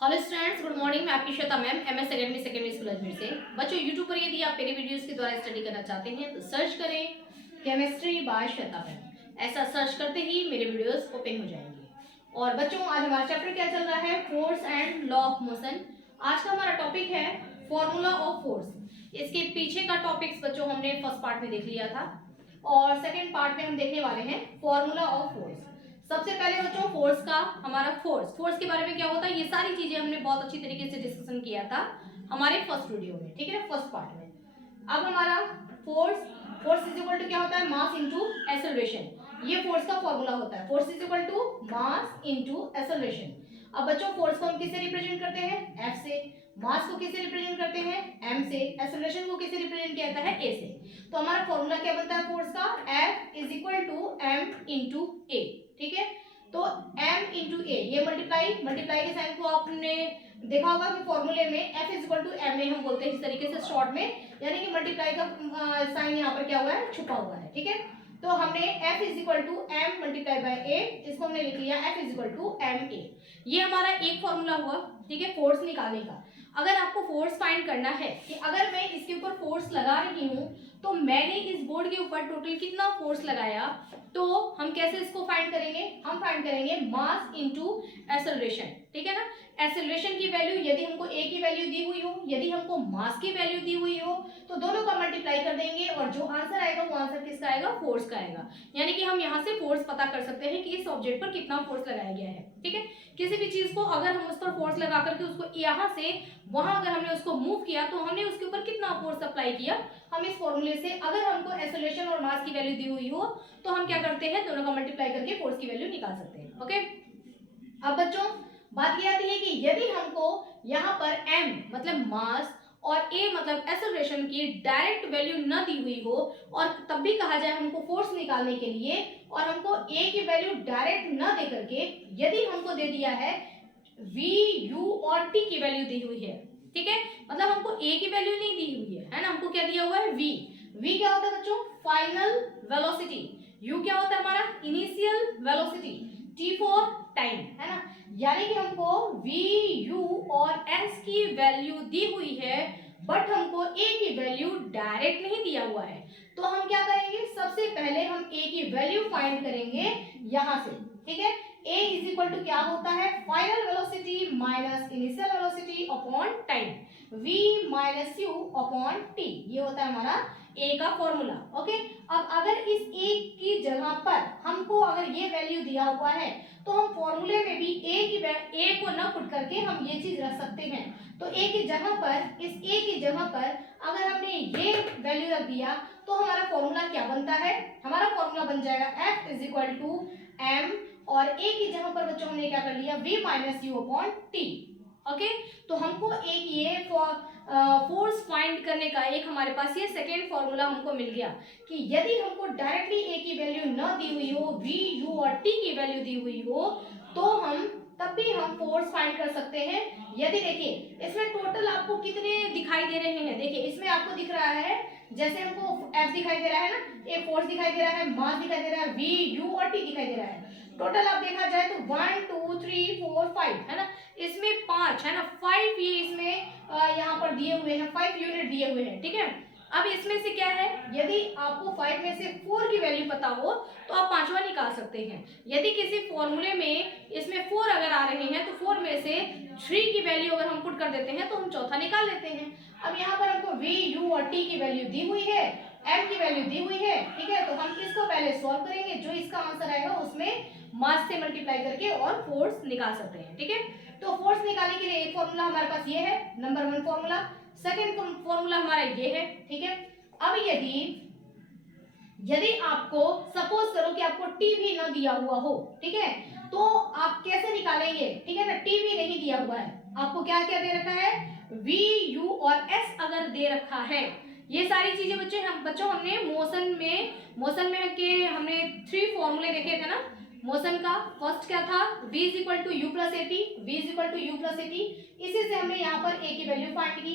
Hello students, good morning. मैं आपकी Shweta ma'am, MS academy secondary school Ajmer से। बच्चों, यूट्यूब पर यदि आप मेरे वीडियोस के द्वारा स्टडी करना चाहते हैं तो सर्च करें केमिस्ट्री बाय श्वेता मैम। ऐसा सर्च करते ही मेरे वीडियोस ओपन हो जाएंगे। और बच्चों, आज हमारा चैप्टर क्या चल रहा है? Force and law of motion. आज का हमारा टॉपिक है फॉर्मूला ऑफ फोर्स। इसके पीछे का टॉपिक्स बच्चों हमने फर्स्ट पार्ट में देख लिया था और सेकेंड पार्ट में हम देखने वाले हैं फॉर्मूला ऑफ फोर्स। सबसे पहले बच्चों, फोर्स का हमारा फोर्स के बारे में क्या होता है, ये सारी चीजें हमने बहुत अच्छी तरीके से डिस्कशन किया था हमारे फर्स्ट वीडियो में, ठीक है ना, फर्स्ट पार्ट में। अब हमारा फोर्स इज इक्वल टू क्या होता है? Mass into acceleration. ये फोर्स का फॉर्मूला होता है। Force is equal to mass into acceleration. अब बच्चों, फोर्स को हम किससे रिप्रेजेंट करते हैं? F से। मास को किससे रिप्रेजेंट करते हैं? M से। एक्सेलरेशन को किससे रिप्रेजेंट किया जाता है? A से। तो हमारा फॉर्मूला क्या बनता है फोर्स का? F is equal to M into A। ठीक है, तो m इंटू ए, ये मल्टीप्लाई के साइन को आपने देखा होगा कि फॉर्मूले में f is equal to m में हम बोलते हैं इस तरीके से शॉर्ट में, यानी कि मल्टीप्लाई का साइन यहाँ पर क्या हुआ है? छुपा हुआ है। ठीक है, तो हमने f is equal to m multiply by a, इसको हमने लिख लिया f is equal to m a। ये हमारा एक फॉर्मूला हुआ, ठीक है, फोर्स निकालने का। अगर आपको फोर्स फाइंड करना है कि अगर मैं इसके ऊपर फोर्स लगा रही हूँ तो मैंने इस बोर्ड के ऊपर टोटल कितना फोर्स लगाया, तो हम कैसे इसको फाइंड करेंगे? हम फाइंड करेंगे मास इनटू एक्सेलरेशन। ठीक है ना, एक्सेलरेशन की वैल्यू यदि हमको a की वैल्यू दी हुई हो, यदि हमको मास की वैल्यू दी हुई हो, तो दोनों का मल्टीप्लाई कर देंगे और जो आंसर आएगा वो आंसर किसका आएगा? फोर्स का आएगा। यानी कि हम यहाँ से फोर्स पता कर सकते हैं कि इस ऑब्जेक्ट पर कितना फोर्स लगाया गया है। ठीक है, किसी भी चीज को अगर हम उस पर फोर्स लगा करके उसको यहाँ से वहां अगर हमने उसको मूव किया तो हमने उसके ऊपर कितना फोर्स अप्लाई किया। हम इस फॉर्मूले से अगर हमको एक्सेलरेशन और मास की वैल्यू दी हुई हो तो हम क्या करते हैं? दोनों का मल्टीप्लाई करके फोर्स की वैल्यू निकाल सकते हैं। ओके, अब बच्चों बात ये आती है कि यदि हमको यहाँ पर m मतलब मास और a मतलब एक्सेलरेशन की डायरेक्ट वैल्यू न दी हुई हो और तब भी कहा जाए हमको फोर्स निकालने के लिए और हमको a की वैल्यू डायरेक्ट न दे करके यदि हमको दे दिया है v, u और t की वैल्यू दी हुई है, ठीक है, मतलब हमको a की वैल्यू नहीं दी हुई है ना, हमको क्या दिया हुआ है? v क्या होता है बच्चों? Final velocity. u क्या होता है हमारा? Initial velocity. t for time, है ना, यानी कि हमको v, u और s की वैल्यू दी हुई है बट हमको a की वैल्यू डायरेक्ट नहीं दिया हुआ है। तो हम क्या करेंगे? सबसे पहले हम a की वैल्यू फाइंड करेंगे यहां से। ठीक है, a इज इक्वल टू क्या होता है? Final velocity minus initial velocity upon time, v minus u upon t। ये होता है हमारा a का फॉर्मूला। ओके, अब अगर इस a की जगह पर हमको अगर ये वैल्यू दिया हुआ है तो हम फॉर्मूले में भी a को न पुट करके हम ये चीज रख सकते हैं। तो a की जगह पर, इस a की जगह पर अगर हमने ये वैल्यू रख दिया तो हमारा फॉर्मूला क्या बनता है? हमारा फॉर्मूला बन जाएगा f is equal to m और a की जगह पर बच्चों हमने क्या कर लिया? v minus you upon T. Okay, तो हमको एक ये फोर्स फाइंड करने का एक हमारे पास ये सेकेंड फॉर्मूला हमको मिल गया कि यदि हमको डायरेक्टली a की वैल्यू न दी हुई हो, v, u और t की वैल्यू दी हुई हो, तो हम तब भी हम फोर्स फाइंड कर सकते हैं। यदि देखिए इसमें टोटल आपको कितने दिखाई दे रहे हैं? देखिए इसमें आपको दिख रहा है जैसे हमको F दिखाई दे रहा है ना, एक फोर्स दिखाई दे रहा है, मास दिखाई दे रहा है, v, u और t दिखाई दे रहा है। टोटल आप देखा जाए तो 1 2 3 4 5 है ना, इसमें 5 है ना, 5 ये इसमें यहाँ पर दिए हुए हैं, 5 यूनिट दिए हुए हैं। ठीक है, अब इसमें से क्या है? यदि आपको 5 में से 4 की वैल्यू पता हो तो आप पांचवा निकाल सकते हैं। यदि किसी फॉर्मूले में इसमें 4 अगर आ रहे हैं तो 4 में से 3 की वैल्यू अगर हम पुट कर देते हैं तो हम चौथा निकाल लेते हैं। अब यहाँ पर हमको v, u और t की वैल्यू दी हुई है, m की वैल्यू दी हुई है। ठीक है, तो हम इसको पहले सॉल्व करेंगे, जो इसका आंसर आएगा उसमें मास से मल्टीप्लाई करके और फोर्स निकाल सकते हैं। ठीक है, तो फोर्स निकालने के लिए एक फॉर्मूला हमारे पास ये है, नंबर 1 फॉर्मूला। सेकेंड फॉर्मूला हमारा ये है। ठीक है, अब यदि आपको सपोज करो कि आपको टी भी ना दिया हुआ हो, ठीक है, तो आप कैसे निकालेंगे? ठीक है ना, टी भी नहीं दिया हुआ है, आपको क्या क्या दे रखा है? v, u और s अगर दे रखा है, ये सारी चीजें बच्चों हमने मोशन में के हमने 3 फॉर्मूले देखे थे ना मोशन का। फर्स्ट क्या था? v is equal to u plus a t, v is equal to u plus a t, इसी से हमने यहाँ पर a की वैल्यू फाइंड की।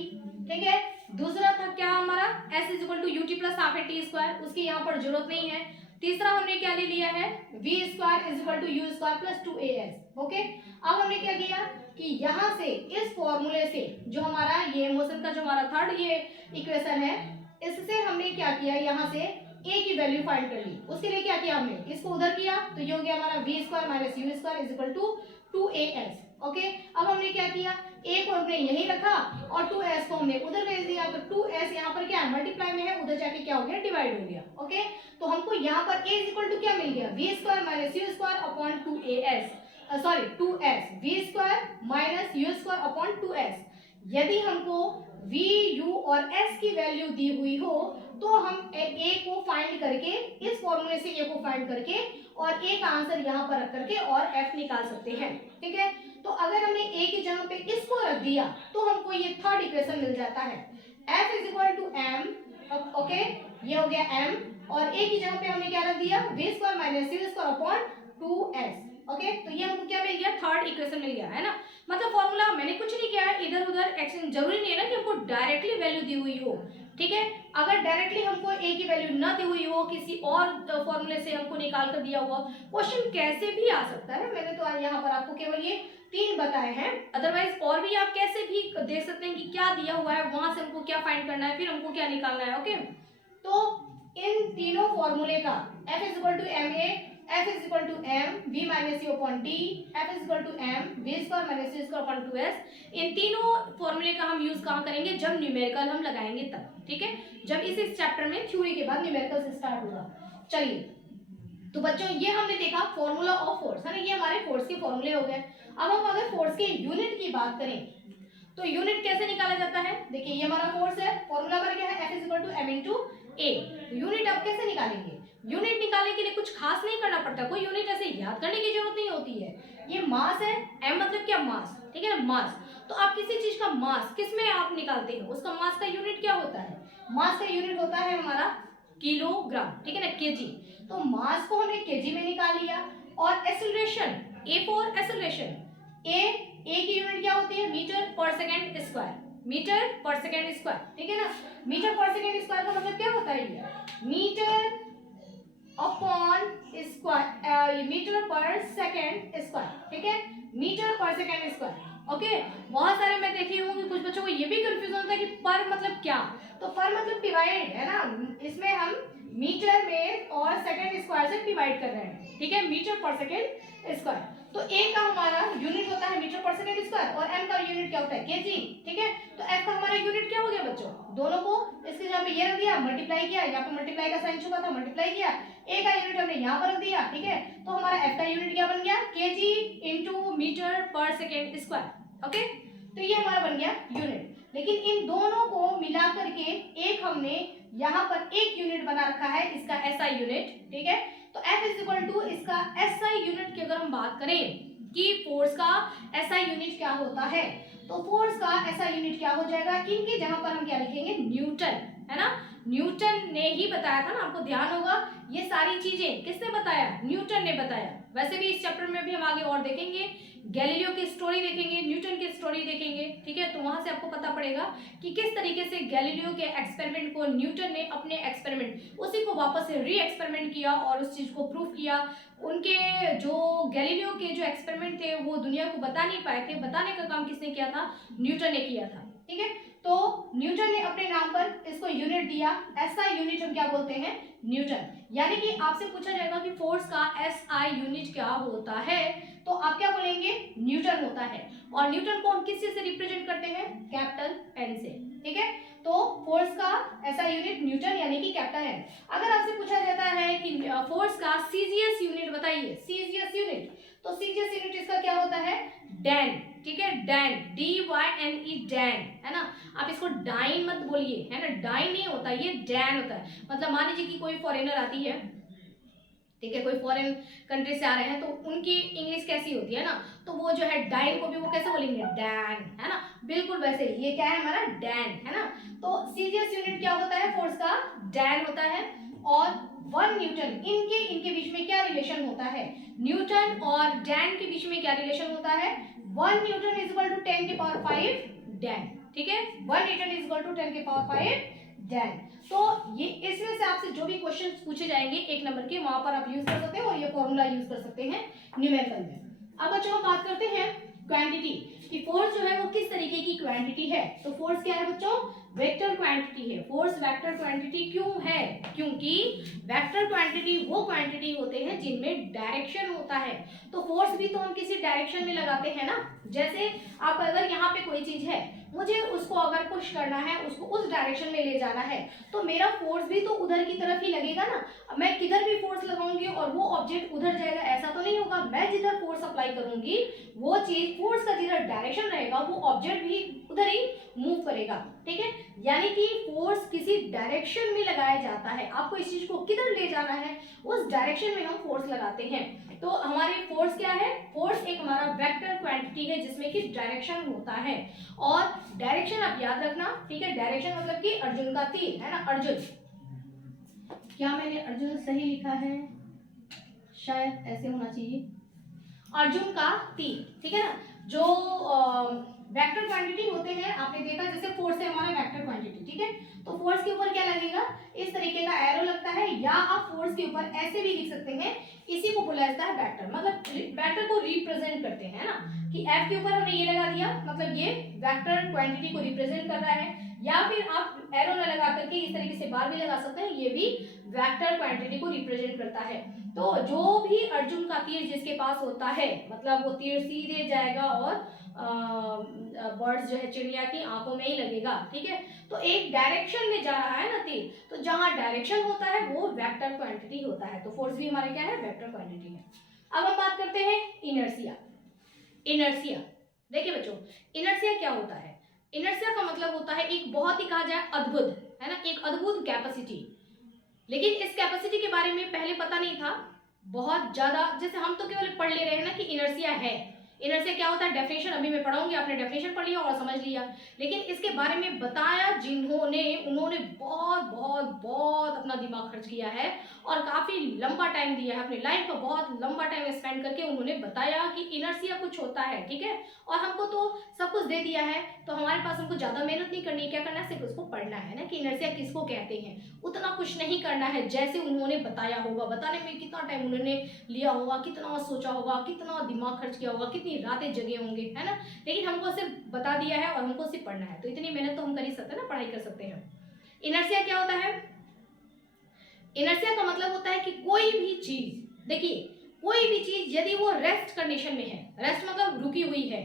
ठीक है, दूसरा था क्या हमारा? s is equal to u t plus half a t square, उसकी यहाँ पर जरूरत नहीं है। तीसरा हमने क्या ले लिया है? v square is equal to u square plus 2as। Okay, अब हमने क्या किया? कि यहाँ से इस फॉर्मूले से जो हमारा ये मोशन का जो हमारा थर्ड ये इक्वेशन है, इससे हमने क्या किया, यहाँ से a की वैल्यू फाइंड कर ली। उसके लिए क्या किया हमने, इसको उधर किया तो ये हो गया हमारा v square minus u square is equal to 2as। Okay, अब हमने क्या किया, a को हमने यहीं रखा और 2s को हमने उधर भेज दिया, तो 2s यहाँ पर क्या है, मल्टीप्लाई में है, उधर जाके क्या हो गया, डिवाइड हो गया। ओके, तो हमको यहाँ पर a इज इक्वल टू क्या मिल गया, v square minus u square upon 2as, sorry 2s, v square minus u square upon 2s। यदि हमको v, u और s की वैल्यू दी हुई हो तो हम a को फाइंड करके, इस फॉर्मूले से a को फाइंड करके और a का आंसर यहाँ पर रख करके और f निकाल सकते हैं। ठीक है, तो अगर हमने a की जगह पे इसको रख दिया तो हमको ये थर्ड इक्वेशन मिल जाता है, f is equal to m। Okay, ये हो गया m और a की जगह पे हमने क्या रख दिया, v square minus u square upon 2s। Okay, तो ये हमको क्या मिल गया, थर्ड इक्वेशन मिल गया, है ना। मतलब फॉर्मूला मैंने कुछ नहीं किया है, इधर उधर एक्सचेंज, जरूरी नहीं है ना कि हमको डायरेक्टली वैल्यू दी हुई हो। ठीक है, अगर डायरेक्टली हमको a की वैल्यू ना दी हुई हो, किसी और फॉर्मूले से हमको निकाल कर दिया हुआ, क्वेश्चन कैसे भी आ सकता है। मैंने तो यहाँ पर आपको केवल ये 3 बताए हैं, अदरवाइज और भी आप कैसे भी देख सकते हैं कि क्या दिया हुआ है, वहां से हमको क्या फाइंड करना है, फिर हमको क्या निकालना है। ओके, तो इन तीनों फॉर्मूले का f is equal to ma, f is equal to m v minus u upon d, f is equal to m v square minus u square upon 2s। इन तीनों फॉर्मूले का हम यूज कहाँ करेंगे, जब न्यूमेरिकल हम लगाएंगे तब। ठीक है, जब इस चैप्टर में थ्योरी के बाद न्यूमेरिकल से स्टार्ट होगा। चलिए, तो बच्चों ये हमने देखा फॉर्मूला ऑफ फोर्स, है ना, ये हमारे फोर्स के फॉर्मूले हो गए। अब हम अगर फोर्स के यूनिट की बात करें तो यूनिट कैसे निकाला जाता है। देखिए, ये हमारा फोर्स है, फॉर्मूला हमारा क्या है, f is equal to m into a। Unit अब कैसे निकालेंगे, यूनिट निकालने के लिए कुछ खास नहीं करना पड़ता, कोई यूनिट ऐसे याद करने की जरूरत नहीं होती है। ये मास है, m मतलब क्या, मास। ठीक है ना, मास। तो आप किसी चीज का मास किस में आप निकालते हैं, उसका मास का यूनिट क्या होता है, मास का यूनिट होता है हमारा किलोग्राम। ठीक है ना, केजी। तो मास को हमने केजी में निकाल लिया। और acceleration, a for acceleration, a की यूनिट क्या होती है, मीटर पर सेकंड स्क्वायर, मीटर पर सेकंड स्क्वायर। ठीक है ना, मीटर पर सेकंड स्क्वायर का मतलब क्या होता है, ये मीटर अपॉन स्क्वायर, मीटर पर सेकंड स्क्वायर। ठीक है, मीटर पर सेकंड स्क्वायर। ओके, बहुत सारे मैं देखी हूँ कि कुछ बच्चों को ये भी कंफ्यूजन होता है कि पर मतलब क्या, तो पर मतलब डिवाइड, है ना, इसमें हम मीटर में और सेकंड स्क्वायर से डिवाइड कर रहे हैं। ठीक है, मीटर पर सेकंड स्क्वायर। तो a का हमारा यूनिट होता है मीटर पर सेकंड स्क्वायर और m का यूनिट क्या होता है, केजी। ठीक है, तो f का हमारा यूनिट क्या हो गया बच्चों, दोनों को इसके जगह पे ये रख दिया, मल्टीप्लाई किया, यहाँ पे मल्टीप्लाई का साइन छुपा था, मल्टीप्लाई किया, a का यूनिट हमने यहाँ पर रख दिया। ठीक है, तो हमारा f का यूनिट क्या बन गया, केजी इंटू मीटर पर सेकेंड स्क्वायर। ओके, तो ये हमारा बन गया यूनिट। लेकिन इन दोनों को मिला करके एक हमने यहाँ पर एक यूनिट बना रखा है, इसका SI यूनिट। ठीक है, तो F इज इक्वल टू इसका SI यूनिट की अगर हम बात करें कि फोर्स का SI यूनिट क्या होता है, तो फोर्स का SI यूनिट क्या हो जाएगा, इनकी जहां पर हम क्या लिखेंगे, न्यूटन, है ना। न्यूटन ने ही बताया था ना, आपको ध्यान होगा, ये सारी चीजें किसने बताया, न्यूटन ने बताया। वैसे भी इस चैप्टर में भी हम आगे और देखेंगे, गैलीलियो की स्टोरी देखेंगे, न्यूटन की स्टोरी देखेंगे। ठीक है, तो वहां से आपको पता पड़ेगा कि किस तरीके से गैलीलियो के एक्सपेरिमेंट को न्यूटन ने अपने एक्सपेरिमेंट उसी को वापस से री एक्सपेरिमेंट किया और उस चीज को प्रूफ किया। उनके जो गैलीलियो के जो एक्सपेरिमेंट थे वो दुनिया को बता नहीं पाए थे, बताने का काम किसने किया था, न्यूटन ने किया था। ठीक है, तो न्यूटन ने अपने नाम पर इसको यूनिट दिया, SI यूनिट हम क्या बोलते हैं, न्यूटन। यानी कि आपसे पूछा जाएगा कि फोर्स का SI यूनिट क्या होता है, तो आप क्या बोलेंगे, न्यूटन होता है। और न्यूटन को हम किस चीज से रिप्रेजेंट करते हैं, कैपिटल N से। ठीक है, तो फोर्स का SI यूनिट न्यूटन यानी कि कैपिटल N। अगर आपसे पूछा जाता है कि फोर्स का CGS यूनिट बताइए, CGS यूनिट, तो CGS यूनिट इसका क्या होता है, डैन। ठीक है, डैन, DYNE, डैन, है ना। आप इसको डाइन मत बोलिए, है ना, डाइन नहीं होता, ये डैन होता है। मतलब मान लीजिए कि कोई फॉरेनर आती है, ठीक है, कोई फॉरेन कंट्री से आ रहे हैं, तो उनकी इंग्लिश कैसी होती है ना, तो वो जो है डाइन को भी वो कैसे बोलेंगे, डैन, है ना। बिल्कुल वैसे ये क्या है हमारा, डैन, है ना। तो सीजीएस यूनिट क्या होता है, फोर्स का डैन होता है। और 1 न्यूटन, इनके बीच में क्या रिलेशन होता है, न्यूटन और डैन के बीच में क्या रिलेशन होता है, 1 न्यूटन इज इक्वल टू 10 की पावर 5 डैन। ठीक है, 1 न्यूटन इज इक्वल टू 10 की पावर 5 डैन। तो ये इसमें से आपसे जो भी क्वेश्चंस पूछे जाएंगे 1 नंबर के, वहां पर आप यूज कर सकते हैं और ये फॉर्मूला यूज कर सकते हैं न्यूमेरिकल में। अब बच्चों हम बात करते हैं क्वांटिटी कि फोर्स जो है वो किस तरीके की क्वांटिटी है। तो फोर्स क्या है बच्चों, वेक्टर क्वांटिटी है। फोर्स वेक्टर क्वांटिटी क्यों है, क्योंकि वेक्टर क्वांटिटी वो क्वांटिटी होते हैं जिनमें डायरेक्शन होता है। तो फोर्स भी तो हम किसी डायरेक्शन में लगाते हैं ना। जैसे आप अगर यहाँ पे कोई चीज है, मुझे उसको अगर पुश करना है, उसको उस डायरेक्शन में ले जाना है, तो मेरा फोर्स भी तो उधर की तरफ ही लगेगा ना। मैं किधर भी फोर्स लगाऊंगी और वो ऑब्जेक्ट उधर जाएगा, ऐसा तो नहीं होगा। मैं जिधर फोर्स अप्लाई करूंगी वो चीज, फोर्स का जिधर डायरेक्शन रहेगा वो ऑब्जेक्ट भी उधर ही मूव करेगा। ठीक है, यानी कि फोर्स किसी डायरेक्शन में लगाया जाता है। आपको इस चीज को किधर ले जाना है, उस डायरेक्शन में हम फोर्स लगाते हैं। तो हमारी फोर्स क्या है, फोर्स एक हमारा वेक्टर क्वांटिटी है जिसमें कि डायरेक्शन होता है। और डायरेक्शन आप याद रखना, ठीक है। डायरेक्शन मतलब कि अर्जुन का तीर है ना, अर्जुन, क्या मैंने अर्जुन सही लिखा है, शायद ऐसे होना चाहिए, अर्जुन का तीर, ठीक है ना। जो वेक्टर क्वांटिटी होते हैं, आपने देखा जैसे फोर्स है हमारा वेक्टर क्वांटिटी, ठीक है। तो फोर्स के ऊपर क्या लगेगा, इस तरीके का एरो लगता है, या आप फोर्स के ऊपर ऐसे भी लिख सकते हैं, इसी को बोला जाता है वेक्टर। मतलब वेक्टर को रिप्रेजेंट करते हैं ना, कि एफ के ऊपर हमने ये लगा दिया, मतलब ये वेक्टर क्वांटिटी को रिप्रेजेंट कर रहा है। या फिर आप एरो न लगा करके इस तरीके से बार भी लगा सकते हैं, ये भी वेक्टर क्वांटिटी को रिप्रेजेंट करता है। तो जो भी अर्जुन का तीर जिसके पास होता है, मतलब वो तीर सीधे जाएगा और बर्ड्स जो है चिड़िया की आंखों में ही लगेगा, ठीक है। तो एक डायरेक्शन में जा रहा है ना तीर, तो जहां डायरेक्शन होता है वो वेक्टर क्वांटिटी होता है। तो फोर्स भी हमारे क्या है, वेक्टर क्वांटिटी है। अब हम बात करते हैं इनर्शिया। इनर्शिया देखिए बच्चों, इनर्शिया क्या होता है, इनर्शिया का मतलब होता है एक बहुत ही कहा जाए अद्भुत, है ना, एक अद्भुत कैपेसिटी। लेकिन इस कैपेसिटी के बारे में पहले पता नहीं था बहुत ज्यादा। जैसे हम तो केवल पढ़ ले रहे हैं ना कि इनर्शिया है, इनर्शिया क्या होता है, डेफिनेशन अभी मैं पढ़ाऊंगी, आपने डेफिनेशन पढ़ लिया और समझ लिया। लेकिन इसके बारे में बताया जिन्होंने, उन्होंने बहुत बहुत बहुत अपना दिमाग खर्च किया है और काफी लंबा टाइम दिया है, अपनी लाइफ का बहुत लंबा टाइम स्पेंड करके उन्होंने बताया कि इनर्शिया कुछ होता है, ठीक है। और हमको तो सब कुछ दे दिया है, तो हमारे पास हमको ज्यादा मेहनत नहीं करनी, क्या करना है, सिर्फ उसको पढ़ना है ना कि इनर्शिया किसको कहते हैं। उतना कुछ नहीं करना है जैसे उन्होंने बताया होगा, बताने में कितना टाइम उन्होंने लिया होगा, कितना सोचा होगा, कितना दिमाग खर्च किया होगा, कितनी रातें जगे होंगे, है ना। लेकिन हमको सिर्फ बता दिया है और हमको सिर्फ पढ़ना है, तो इतनी मेहनत तो हम कर ही सकते हैं ना, पढ़ाई कर सकते हैं। इनर्शिया क्या होता है, इनर्शिया का मतलब होता है कि कोई भी चीज, देखिए कोई भी चीज यदि वो रेस्ट कंडीशन में है, रेस्ट मतलब रुकी हुई है,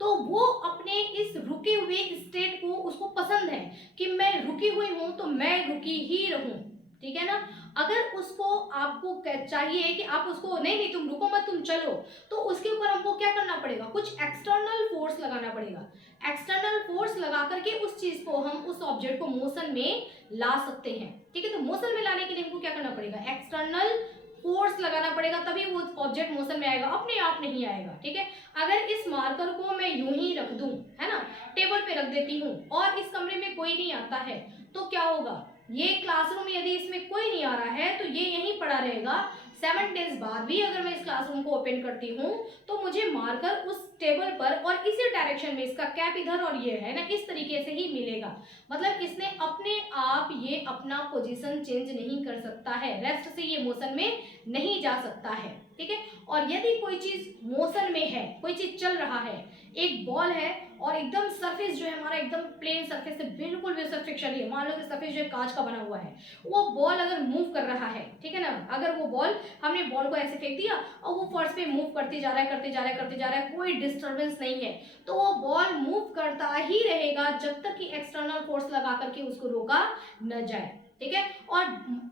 तो वो अपने इस रुके हुए स्टेट को, उसको पसंद है कि मैं रुकी हुई हूं तो मैं रुकी ही रहूं, ठीक है ना। अगर उसको आपको चाहिए कि आप उसको नहीं नहीं तुम रुको मत, तुम चलो, तो उसके ऊपर हमको क्या करना पड़ेगा, कुछ एक्सटर्नल फोर्स लगाना पड़ेगा। एक्सटर्नल फोर्स लगा करके उस चीज को, हम उस ऑब्जेक्ट को मोशन में ला सकते हैं, ठीक है। तो मोशन में लाने के लिए हमको क्या करना पड़ेगा, एक्सटर्नल फोर्स लगाना पड़ेगा, तभी वो ऑब्जेक्ट मोशन में आएगा, अपने आप नहीं आएगा, ठीक है। अगर इस मार्कर को मैं यूं ही रख दूं, है ना, टेबल पे रख देती हूँ और इस कमरे में कोई नहीं आता है, तो क्या होगा, ये क्लासरूम यदि इसमें कोई नहीं आ रहा है तो ये यहीं पड़ा रहेगा। 7 डेज बाद भी अगर मैं इस क्लासरूम को ओपन करती हूँ तो मुझे मार्कर उस टेबल पर और इसी डायरेक्शन में, इसका कैप इधर और ये है ना, इस तरीके से ही मिलेगा। मतलब इसने अपने आप ये अपना पोजीशन चेंज नहीं कर सकता है, रेस्ट से ये मोशन में नहीं जा सकता है, ठीक है। और यदि कोई चीज मोशन में है, कोई चीज चल रहा है, एक बॉल है और एकदम सरफेस जो है हमारा एकदम प्लेन सरफेस से बिल्कुल भी सरफेस चली है, मान लो कि सरफेस जो है कांच का बना हुआ है, वो बॉल अगर मूव कर रहा है, ठीक है ना, अगर वो बॉल, हमने बॉल को ऐसे फेंक दिया और वो फर्श पे मूव करते जा रहा है, करते जा रहा है, करते जा रहा है, कोई डिस्टर्बेंस नहीं है, तो वो बॉल मूव करता ही रहेगा जब तक कि एक्सटर्नल फोर्स लगा करके उसको रोका न जाए, ठीक है। और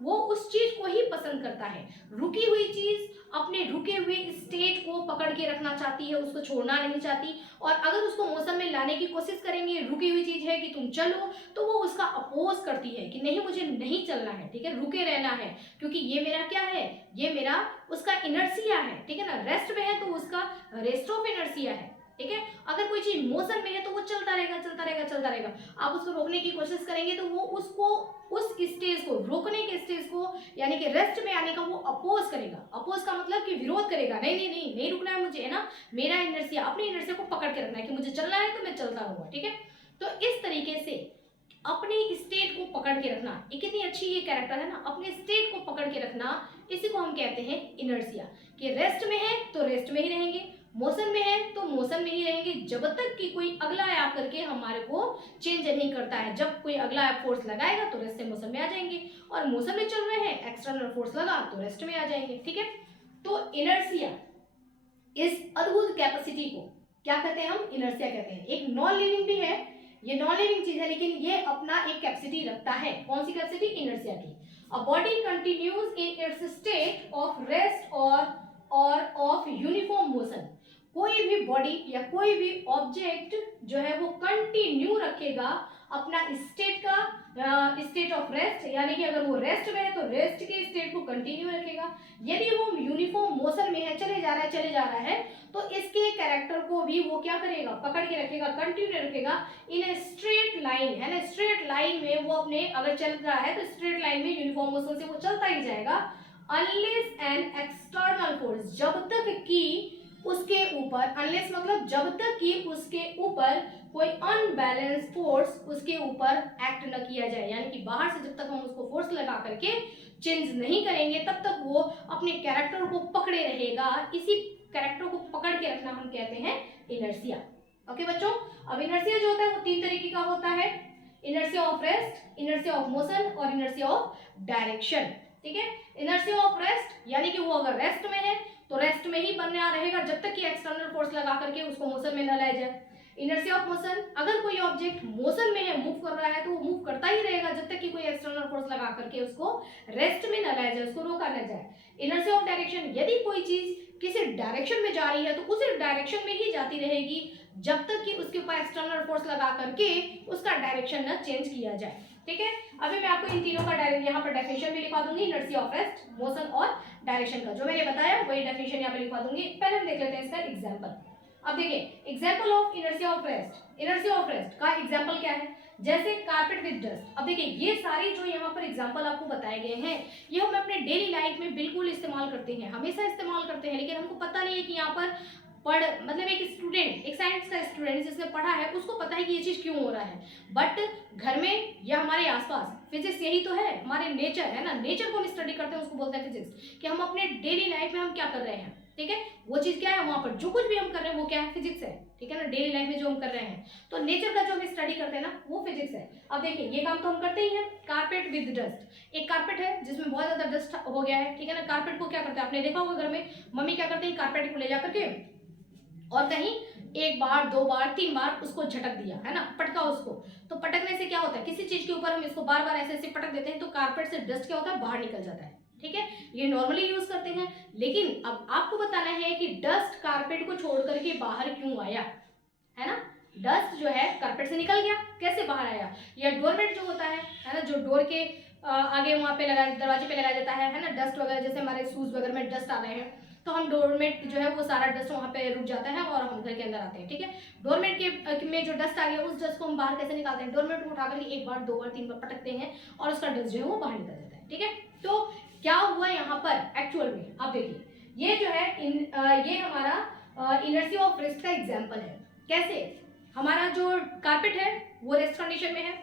वो उस चीज को ही पसंद करता है, रुकी हुई चीज अपने रुके हुए स्टेट को पकड़ के रखना चाहती है, उसको छोड़ना नहीं चाहती। और अगर उसको मोशन में लाने की कोशिश करेंगे, रुकी हुई चीज है कि तुम चलो, तो वो उसका अपोज करती है कि नहीं मुझे नहीं चलना है, ठीक है, रुके रहना है, क्योंकि ये मेरा क्या है, ये मेरा उसका इनर्शिया है, ठीक है ना। रेस्ट में है तो उसका रेस्ट ऑफ इनर्शिया है, ठीक है। अगर कोई चीज मोशन में है तो वो चलता रहेगा, चलता रहेगा, चलता रहेगा। आप उसको रोकने की कोशिश करेंगे तो वो उसको, उस स्टेज को, रोकने के स्टेज को, यानी कि रेस्ट में आने का वो अपोज करेगा। अपोज का मतलब कि विरोध करेगा, नहीं नहीं नहीं नहीं रुकना है मुझे, है ना, मेरा इनर्शिया, अपने इनर्शिया को पकड़ के रखना है कि मुझे चलना है तो मैं चलता रहूंगा, ठीक है। तो इस तरीके से अपने स्टेट को पकड़ के रखना, ये कितनी अच्छी ये कैरेक्टर है ना, अपने स्टेट को पकड़ के रखना, इसी को हम कहते हैं इनर्शिया। कि रेस्ट में है तो रेस्ट में ही रहेंगे, मोशन में है तो मोशन में ही रहेंगे जब तक कि कोई अगला ऐप करके हमारे को चेंज नहीं करता है। जब कोई अगला ऐप फोर्स लगाएगा तो रेस्ट से मोशन में आ जाएंगे, और मोशन में चल रहे हैं एक्सटर्नल फोर्स लगा तो रेस्ट में आ जाएंगे। ठीक है, तो इनर्शिया इस अद्भुत कैपेसिटी को क्या कहते हैं हम? इनर्शिया कहते हैं। एक नॉन लिविंग भी है, ये नॉन लिविंग चीज है, लेकिन ये अपना एक कैपेसिटी रखता है। कौन सी कैपेसिटी? इनर्शिया की। A body continues in its state of rest और ऑफ यूनिफॉर्म मोशन। कोई भी बॉडी या कोई भी ऑब्जेक्ट जो है वो कंटिन्यू रखेगा अपना स्टेट का, स्टेट ऑफ रेस्ट, यानी कि अगर वो रेस्ट में है तो रेस्ट के स्टेट को कंटिन्यू रखेगा। यदि वो यूनिफॉर्म मोशन में है, चले जा रहा है तो इसके कैरेक्टर को भी वो क्या करेगा? पकड़ के रखेगा, कंटिन्यू रखेगा इन ए स्ट्रेट लाइन, है ना। स्ट्रेट लाइन में वो अपने अगर चल रहा है तो स्ट्रेट लाइन में यूनिफॉर्म मोशन से वो चलता ही जाएगा, अनलेस एन एक्सटर्नल फोर्स, जब तक कि उसके ऊपर, अनलेस मतलब जब तक कि उसके ऊपर कोई अनबैलेंस फोर्स उसके ऊपर एक्ट न किया जाए, यानी कि बाहर से जब तक हम उसको फोर्स लगा करके चेंज नहीं करेंगे तब तक वो अपने कैरेक्टर को पकड़े रहेगा। इसी कैरेक्टर को पकड़ के रखना हम कहते हैं इनर्शिया। ओके बच्चों, अब इनर्शिया जो होता है वो 3 तरीके का होता है, inertia of rest, inertia of motion और इनर्शिया ऑफ डायरेक्शन। ठीक है, इनर्शिया ऑफ रेस्ट यानी कि वो अगर रेस्ट में है तो रेस्ट में ही बनना रहेगा जब तक कि एक्सटर्नल फोर्स लगा करके उसको मोशन में न लाया जाए। इनर्शिया ऑफ मोशन, अगर कोई ऑब्जेक्ट मोशन में है, मूव कर रहा है, तो वो मूव करता ही रहेगा जब तक कि कोई एक्सटर्नल फोर्स लगा करके उसको रेस्ट में न लाया जाए, उसको रोका न जाए। इनर्शिया ऑफ डायरेक्शन, यदि कोई चीज किसी डायरेक्शन में जा रही है तो उसी डायरेक्शन में ही जाती रहेगी जब तक कि उसके ऊपर एक्सटर्नल फोर्स लगा करके उसका डायरेक्शन न चेंज किया जाए। ठीक है, अभी मैं आपको इन तीनों का यहाँ पर डेफिनेशन भी लिखवा दूंगी, इनर्शिया ऑफ रेस्ट, मोशन और डायरेक्शन का। जो मैंने बताया वही डेफिनेशन यहाँ पे लिखवा दूंगी। पहले हम देख लेते हैं इसका एग्जांपल। अब देखिए, example of inertia of rest. Inertia of rest का एग्जांपल क्या है? जैसे कार्पेट विद डस्ट। अब देखिए, ये सारी जो यहाँ पर एग्जांपल आपको बताए गए हैं ये हम अपने डेली लाइफ में बिल्कुल इस्तेमाल करते हैं, हमेशा इस्तेमाल करते हैं, लेकिन हमको पता नहीं है कि यहाँ पर मतलब एक स्टूडेंट, एक साइंस का स्टूडेंट जिसने पढ़ा है उसको पता है कि ये चीज़ क्यों हो रहा है, बट घर में या हमारे आसपास फिजिक्स यही तो है, हमारे नेचर है ना, नेचर को हम स्टडी करते हैं, उसको बोलते हैं फिजिक्स, कि हम अपने डेली लाइफ में हम क्या कर रहे हैं। ठीक है, वो चीज़ क्या है, वहाँ पर जो कुछ भी हम कर रहे हैं वो क्या है? फिजिक्स है। ठीक है ना, डेली लाइफ में जो हम कर रहे हैं तो नेचर का जो हम स्टडी करते हैं ना वो फिजिक्स है। अब देखिए, ये काम तो हम करते ही हैं, कार्पेट विद डस्ट। एक कार्पेट है जिसमें बहुत ज़्यादा डस्ट हो गया है, ठीक है ना, कार्पेट को क्या करते हैं, आपने देखा होगा घर में मम्मी क्या करते हैं, कार्पेट को ले जा करके और कहीं 1 बार 2 बार 3 बार उसको झटक दिया, है ना, पटका उसको। तो पटकने से क्या होता है, किसी चीज के ऊपर हम इसको बार बार ऐसे ऐसे पटक देते हैं तो कार्पेट से डस्ट क्या होता है, बाहर निकल जाता है। ठीक है, ये नॉर्मली यूज करते हैं, लेकिन अब आपको बताना है कि डस्ट कार्पेट को छोड़ करके बाहर क्यों आया, है ना। डस्ट जो है कार्पेट से निकल गया, कैसे बाहर आया? या डोरमेट जो होता है ना, जो डोर के आगे वहाँ पे लगाया, दरवाजे पे लगाया जाता है ना, डस्ट वगैरह, जैसे हमारे शूज वगैरह में डस्ट आ रहे हैं तो हम डोरमेट जो है वो सारा डस्ट वहाँ पे रुक जाता है और हम घर के अंदर आते हैं। ठीक है, डोरमेट के में जो डस्ट आ गया उस डस्ट को हम बाहर कैसे निकालते हैं? डोरमेट को उठा करके 1 बार 2 बार 3 बार पटकते हैं और उसका डस्ट जो है वो बाहर निकल जाता है। ठीक है, तो क्या हुआ यहाँ पर एक्चुअल में? आप देखिए, ये जो है ये हमारा इनर्शिया ऑफ रेस्ट का एग्जाम्पल है। कैसे? हमारा जो कार्पेट है वो रेस्ट कंडीशन में है,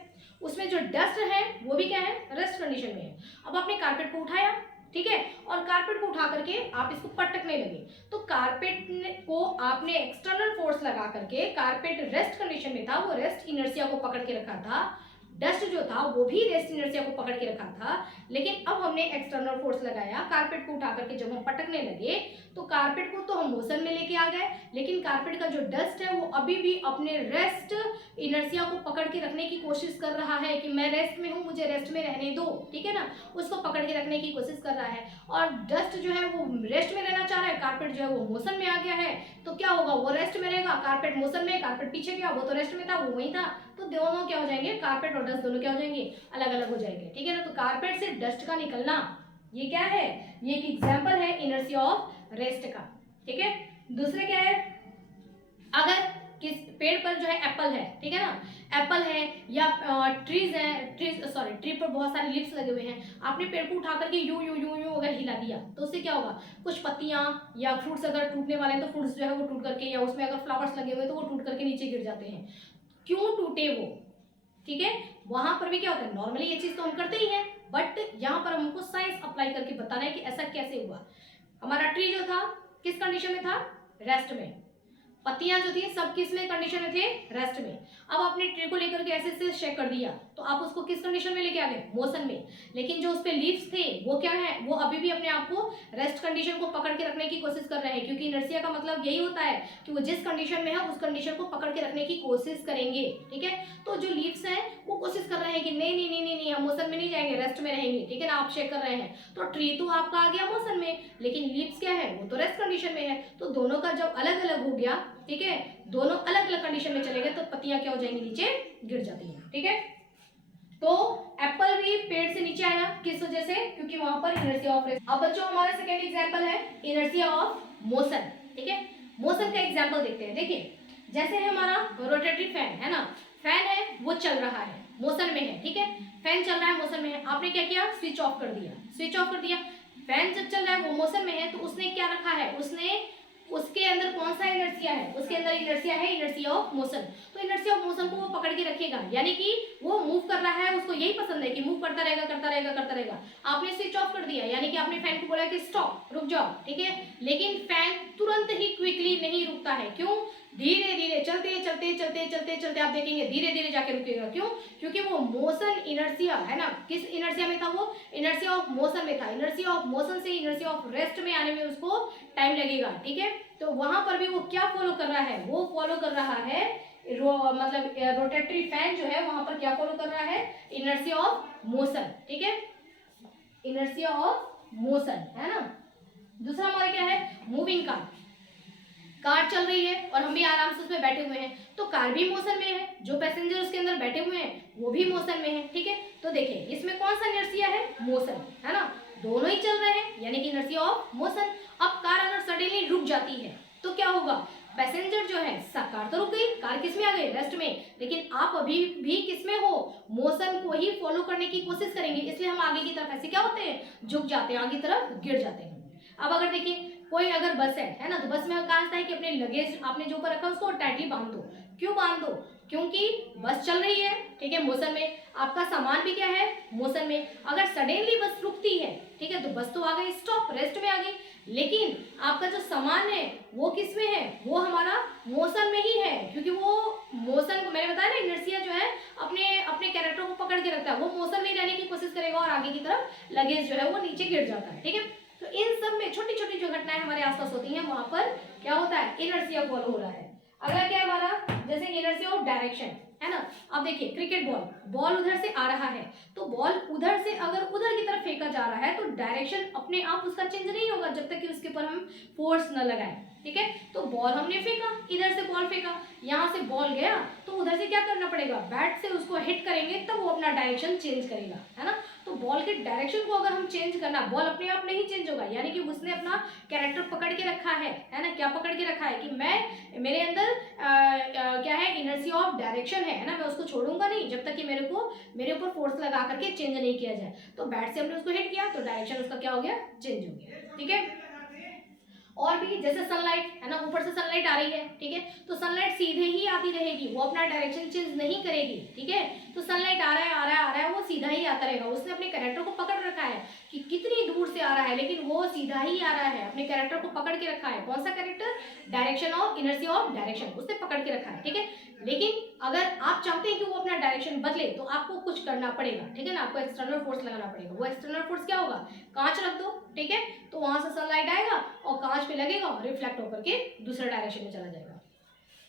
उसमें जो डस्ट है वो भी क्या है, रेस्ट कंडीशन में है। अब आपने कार्पेट को उठाया, ठीक है, और कार्पेट को उठा करके आप इसको पटकने लगे, तो कार्पेट को आपने एक्सटर्नल फोर्स लगा करके, कार्पेट रेस्ट कंडीशन में था, वो रेस्ट इनर्शिया को पकड़ के रखा था, डस्ट जो था वो भी रेस्ट इनर्शिया को पकड़ के रखा था, लेकिन अब हमने एक्सटर्नल फोर्स लगाया, कार्पेट को उठा करके जब हम पटकने लगे तो कार्पेट को तो हम मोशन में लेके आ गए, लेकिन कार्पेट का जो डस्ट है वो अभी भी अपने रेस्ट इनर्शिया को पकड़ के रखने की कोशिश कर रहा है कि मैं रेस्ट में हूँ, मुझे रेस्ट में रहने दो। ठीक है ना, उसको पकड़ के रखने की कोशिश कर रहा है, और डस्ट जो है वो रेस्ट में रहना चाह रहा है, कार्पेट जो है वो मोशन में आ गया है, तो क्या होगा, वो रेस्ट में रहेगा, कार्पेट मोशन में, कार्पेट पीछे गया, वो तो रेस्ट में था, वो वहीं था, तो दोनों क्या हो जाएंगे, कार्पेट और डस्ट दोनों क्या हो जाएंगे, अलग अलग हो जाएंगे। ठीक है ना, तो कार्पेट से डस्ट का निकलना ये क्या है, ये एक एग्जाम्पल है इनर्शिया ऑफ रेस्ट का। ठीक है, दूसरे क्या है, अगर किस पेड़ पर जो है एप्पल है, ठीक है ना, एप्पल है या ट्रीज है, ट्री पर बहुत सारे लिप्स लगे हुए हैं, आपने पेड़ को उठा करके यूं यूं यूं यूं अगर हिला दिया तो उससे क्या होगा, कुछ पत्तियां या फ्रूट्स अगर टूटने वाले हैं तो फ्रूट्स जो है वो टूट करके, या उसमें अगर फ्लावर्स लगे हुए हैं तो वो टूट करके नीचे गिर जाते हैं। क्यों टूटे वो? ठीक है, वहां पर भी क्या होता है, नॉर्मली ये चीज तो हम करते ही हैं, बट यहाँ पर हमको साइंस अप्लाई करके बताना है कि ऐसा कैसे हुआ। हमारा ट्री जो था किस कंडीशन में था, रेस्ट में, पत्तियां जो थी सब किस में कंडीशन में थे, रेस्ट में। अब आपने ट्री को लेकर के ऐसे से चेक कर दिया तो आप उसको किस कंडीशन में लेके आ गए, मोशन में। लेकिन जो उस पे लीव्स थे वो क्या है, वो अभी भी अपने आप को रेस्ट कंडीशन को पकड़ के रखने की कोशिश कर रहे हैं, क्योंकि इनर्शिया का मतलब यही होता है कि वो जिस कंडीशन में है उस कंडीशन को पकड़ के रखने की कोशिश करेंगे, ठीक है। तो जो लीव्स हैं वो कोशिश कर रहे हैं कि नहीं नहीं नहीं नहीं नहीं हम मोशन में नहीं जाएंगे, रेस्ट में रहेंगे, ठीक है ना। आप चेक कर रहे हैं तो ट्री तो आपका आ गया मोशन में, लेकिन लीव्स क्या है, वो तो रेस्ट कंडीशन में है। तो दोनों का जब अलग अलग हो गया, ठीक है, दोनों अलग अलग कंडीशन में चले गए तो पत्तियां क्या हो जाएंगी, नीचे गिर जाती हैं, ठीक है। तो एप्पल भी पेड़ से नीचे आया, किस वजह से, क्योंकि वहां पर इनर्शिया ऑफ रेस्ट। अब बच्चों हमारा सेकेंड एग्जांपल है इनर्शिया ऑफ मोशन, ठीक है। मोशन का एग्जांपल देखते हैं। देखिए जैसे है हमारा रोटेटरी फैन है ना, फैन है वो चल रहा है, मोशन में है, ठीक है। फैन चल रहा है, मोशन में है, आपने क्या किया, स्विच ऑफ कर दिया, स्विच ऑफ कर दिया। फैन जब चल रहा है वो मोशन में है तो उसने क्या रखा है, उसने उसके अंदर कौन सा इनर्शिया है, उसके अंदर इनर्शिया है इनर्शिया ऑफ मोशन। तो इनर्शिया ऑफ मोशन को वो पकड़ के रखेगा, यानी कि वो मूव कर रहा है, उसको यही पसंद है कि मूव करता रहेगा करता रहेगा करता रहेगा। आपने स्विच ऑफ कर दिया, यानी कि आपने फैन को बोला कि स्टॉप, रुक जाओ, ठीक है। लेकिन फैन तुरंत ही क्विकली नहीं रुकता है, क्यों, धीरे धीरे चलते चलते चलते चलते चलते आप देखेंगे धीरे धीरे जाके रुकेगा, क्यों, क्योंकि वो मोशन इनर्शिया है ना, किस इनर्शिया में था, वो इनर्शिया ऑफ मोशन में था। इनर्शिया ऑफ मोशन से इनर्शिया ऑफ रेस्ट में आने में उसको टाइम लगेगा, ठीक है। तो वहां पर भी वो क्या फॉलो कर रहा है, वो फॉलो कर रहा है मतलब रोटेटरी फैन जो है वहां पर क्या फॉलो कर रहा है, इनर्शिया ऑफ मोशन, ठीक है, इनर्शिया ऑफ मोशन, है ना। दूसरा हमारा क्या है, मूविंग कार। कार चल रही है और हम भी आराम से उसमें बैठे हुए हैं, तो कार भी मोशन में है, जो पैसेंजर उसके अंदर बैठे हुए हैं वो भी मोशन में है, ठीक है। तो देखिए इसमें कौन सा इनर्शिया है, मोशन, है ना, दोनों ही चल रहे हैं, यानी कि इनर्शिया ऑफ मोशन। अब कार अगर सडनली रुक जाती है तो क्या होगा, पैसेंजर जो है, कार तो रुक गई, कार किस में आ गई, रेस्ट में, लेकिन आप अभी भी किस में हो, मोशन को ही फॉलो करने की कोशिश करेंगे, इसलिए हम आगे की तरफ ऐसे क्या होते हैं, झुक जाते हैं, आगे तरफ गिर जाते हैं। अब अगर देखिए कोई अगर बस है ना, तो बस में कहा जाता है कि अपने लगेज आपने जो ऊपर रखा उसको टाइटली बांध दो। क्यों बांध दो, क्योंकि बस चल रही है, ठीक है, मोशन में, आपका सामान भी क्या है, मोशन में। अगर सडनली बस रुकती है, ठीक है, तो बस तो आ गई स्टॉप, रेस्ट में आ गई, लेकिन आपका जो सामान है वो किस में है, वो हमारा मोशन में ही है, क्योंकि वो मोशन को मैंने बताया ना, इनर्शिया जो है अपने अपने कैरेक्टर को पकड़ के रखता है, वो मोशन में रहने की कोशिश करेगा और आगे की तरफ लगेज जो है वो नीचे गिर जाता है, ठीक है। तो इन सब में छोटी छोटी जो घटनाएं हमारे आसपास होती हैं वहां पर क्या होता है, इनर्शिया फॉलो हो रहा है। अगला क्या है हमारा, जैसे इनर्शिया ऑफ डायरेक्शन, है ना। अब देखिए क्रिकेट बॉल, बॉल उधर से आ रहा है, तो बॉल उधर से अगर उधर की तरफ फेंका जा रहा है तो डायरेक्शन अपने आप उसका चेंज नहीं होगा जब तक कि उसके ऊपर हम फोर्स न लगाएं, ठीक है। तो बॉल हमने फेंका, इधर से बॉल फेंका, यहाँ से बॉल गया तो उधर से क्या करना पड़ेगा, बैट से उसको हिट करेंगे तब वो अपना डायरेक्शन चेंज करेगा, है ना। तो बॉल के डायरेक्शन को अगर हम चेंज करना, बॉल अपने आप नहीं चेंज होगा, यानी कि उसने अपना कैरेक्टर पकड़ के रखा है ना, क्या पकड़ के रखा है कि मैं मेरे अंदर क्या है, इनर्शिया ऑफ डायरेक्शन है ना, मैं उसको छोड़ूंगा नहीं जब तक कि मेरे ऊपर फोर्स लगा करके चेंज नहीं किया जाए। तो बैट से हमने उसको हिट किया तो डायरेक्शन उसका क्या हो गया, चेंज हो गया, ठीक है। और भी जैसे सनलाइट है ना, ऊपर से सनलाइट आ रही है, ठीक है, तो सनलाइट सीधे ही आती रहेगी, वो अपना डायरेक्शन चेंज नहीं करेगी, ठीक है। तो सनलाइट आ रहा है आ रहा है आ रहा है, वो सीधा ही आता रहेगा, उसने अपने कैरेक्टर को पकड़ रखा है कि कितनी दूर से आ रहा है, लेकिन वो सीधा ही आ रहा है, अपने कैरेक्टर को पकड़ के रखा है। कौन सा character, direction of inertia of direction, उसने पकड़ के रखा है, ठीक है। लेकिन अगर आप चाहते हैं कि वो अपना डायरेक्शन बदले तो आपको कुछ करना पड़ेगा, ठीक है ना, आपको एक्सटर्नल फोर्स लगाना पड़ेगा। वो एक्सटर्नल फोर्स क्या होगा, कांच रख दो, ठीक है, तो वहां से सनलाइट आएगा और कांच पे लगेगा और रिफ्लेक्ट होकर के दूसरे डायरेक्शन में चला जाएगा।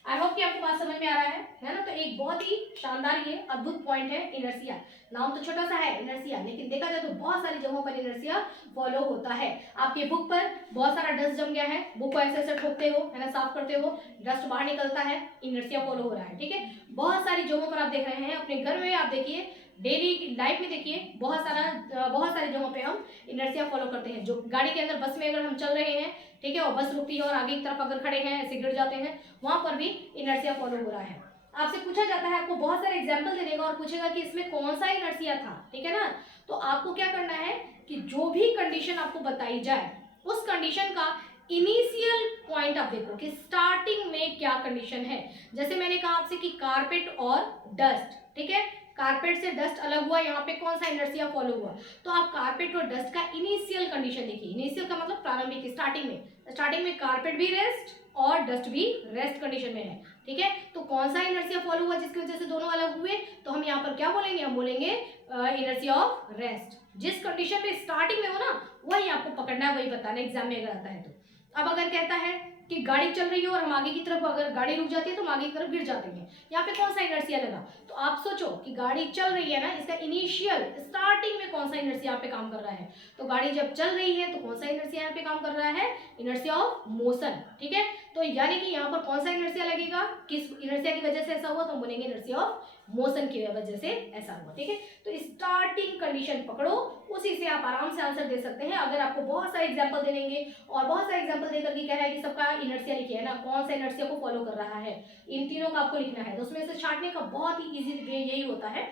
आई होप कि आपको बात समझ में आ रहा है ना। तो एक बहुत ही शानदार ये अद्भुत पॉइंट है इनर्शिया। नाम तो छोटा सा है इनर्शिया, लेकिन देखा जाए तो बहुत सारी जगहों पर इनर्शिया फॉलो होता है। आपके बुक पर बहुत सारा डस्ट जम गया है, बुक को ऐसे ऐसे ठोकते हो, है ना, साफ करते हो, डस्ट बाहर निकलता है, इनर्शिया फॉलो हो रहा है, ठीक है। बहुत सारी जगहों पर आप देख रहे हैं, अपने घर में आप देखिए, डेली लाइफ में देखिए, बहुत सारी जगहों पे हम इनर्शिया फॉलो करते हैं। जो गाड़ी के अंदर, बस में अगर हम चल रहे हैं, ठीक है, और बस रुकती है और आगे की तरफ अगर खड़े हैं, ऐसे गिर जाते हैं, वहां पर भी इनर्शिया फॉलो हो रहा है। आपसे पूछा जाता है, आपको बहुत सारे एग्जाम्पल दे देगा और पूछेगा कि इसमें कौन सा इनर्शिया था, ठीक है ना। तो आपको क्या करना है कि जो भी कंडीशन आपको बताई जाए उस कंडीशन का इनिशियल पॉइंट आप देखो कि स्टार्टिंग में क्या कंडीशन है। जैसे मैंने कहा आपसे कि कारपेट और डस्ट, ठीक है, कारपेट से डस्ट अलग हुआ, यहाँ पे कौन सा इनर्शिया फॉलो हुआ, तो आप कारपेट और डस्ट का इनिशियल कंडीशन देखिए। इनिशियल का मतलब प्रारंभिक, स्टार्टिंग में, स्टार्टिंग में कारपेट भी रेस्ट और डस्ट भी रेस्ट कंडीशन में है, ठीक है। तो कौन सा इनर्शिया फॉलो हुआ जिसकी वजह से दोनों अलग हुए, तो हम यहाँ पर क्या बोलेंगे, हम बोलेंगे इनर्शिया ऑफ रेस्ट। जिस कंडीशन में स्टार्टिंग में हो ना वही आपको पकड़ना है, वही बताना है एग्जाम में अगर आता है तो। अब अगर कहता है कि गाड़ी चल रही है और हम आगे की तरफ, अगर गाड़ी रुक जाती है तो हम आगे की तरफ गिर जाते हैं, यहाँ पे कौन सा इनर्शिया लगा, तो आप सोचो कि गाड़ी चल रही है ना, इसका इनिशियल स्टार्टिंग में कौन सा इनर्शिया यहाँ पे काम कर रहा है, तो गाड़ी जब चल रही है तो कौन सा इनर्शिया यहाँ पे काम कर रहा है, इनर्शिया ऑफ मोशन, ठीक है। तो यानी कि यहाँ पर कौन सा इनर्शिया लगेगा, किस इनर्शिया की वजह से ऐसा हुआ, तो हम बोलेंगे इनर्शिया ऑफ मोशन की वजह से ऐसा हुआ, ठीक है। तो स्टार्टिंग कंडीशन पकड़ो, उसी से आप आराम से आंसर दे सकते हैं। अगर आपको बहुत सारे एग्जांपल दे देंगे और बहुत सारे एग्जांपल देकर के कह रहा है कि सबका इनर्शिया लिखिए ना, कौन सा इनर्शिया को फॉलो कर रहा है, इन तीनों का आपको लिखना है, तो उसमें से छांटने का बहुत ही इजी वे यही होता है,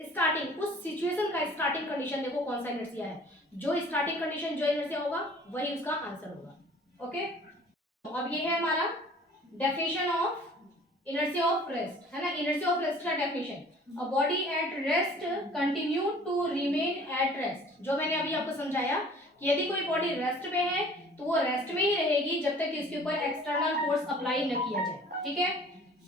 स्टार्टिंग उस सिचुएशन का स्टार्टिंग कंडीशन देखो कौन सा इनर्शिया है, जो स्टार्टिंग कंडीशन जो इनर्शिया होगा वही उसका आंसर होगा, ओके। तो अब ये है हमारा definition of inertia of rest, है ना। इनर्शिया ऑफ रेस्ट का definition, a body at rest continue to remain at rest. जो मैंने अभी आपको समझाया कि यदि कोई बॉडी रेस्ट में है तो वो रेस्ट में ही रहेगी जब तक कि उसके ऊपर एक्सटर्नल फोर्स अप्लाई न किया जाए, ठीक है।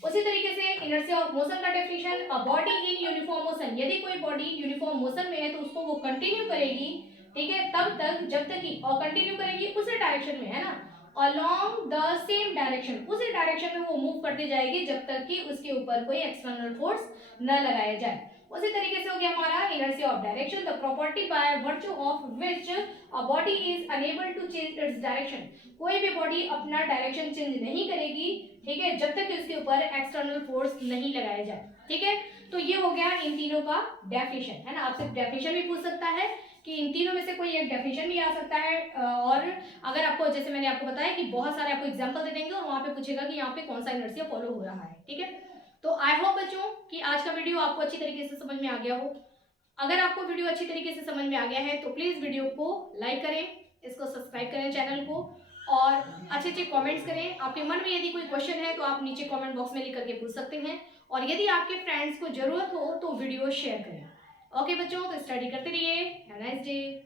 उसी तरीके से इनर्शिया ऑफ मोशन का definition, a body in uniform motion, यदि कोई बॉडी यूनिफॉर्म मोशन में है तो उसको वो कंटिन्यू करेगी, ठीक है, तब तक जब तक कि, और कंटिन्यू करेगी उसी डायरेक्शन में, है ना, along the same direction, उसी डायरेक्शन में वो मूव करती जाएगी जब तक कि उसके ऊपर कोई एक्सटर्नल फोर्स न लगाया जाए। उसी तरीके से हो गया हमारा inertia of direction, the property by virtue of which a body is unable to change its direction, कोई भी बॉडी अपना डायरेक्शन चेंज नहीं करेगी, ठीक है, जब तक कि उसके ऊपर एक्सटर्नल फोर्स नहीं लगाया जाए, ठीक है। तो ये हो गया इन तीनों का डेफिनेशन, है ना। आपसे डेफिनेशन भी पूछ सकता है कि इन तीनों में से कोई एक डेफिनेशन भी आ सकता है, और अगर आपको, जैसे मैंने आपको बताया कि बहुत सारे आपको एग्जांपल दे देंगे और वहां पे पूछेगा कि यहाँ पे कौन सा इनर्शिया फॉलो हो रहा है, ठीक है। तो आई होप बच्चों कि आज का वीडियो आपको अच्छी तरीके से समझ में आ गया हो। अगर आपको वीडियो अच्छी तरीके से समझ में आ गया है तो प्लीज वीडियो को लाइक करें, इसको सब्सक्राइब करें चैनल को, और अच्छे अच्छे कमेंट्स करें। आपके मन में यदि कोई क्वेश्चन है तो आप नीचे कमेंट बॉक्स में लिख करके पूछ सकते हैं, और यदि आपके फ्रेंड्स को जरूरत हो तो वीडियो शेयर करें। ओके बच्चों, तो स्टडी करते रहिए, हैव अ नाइस डे।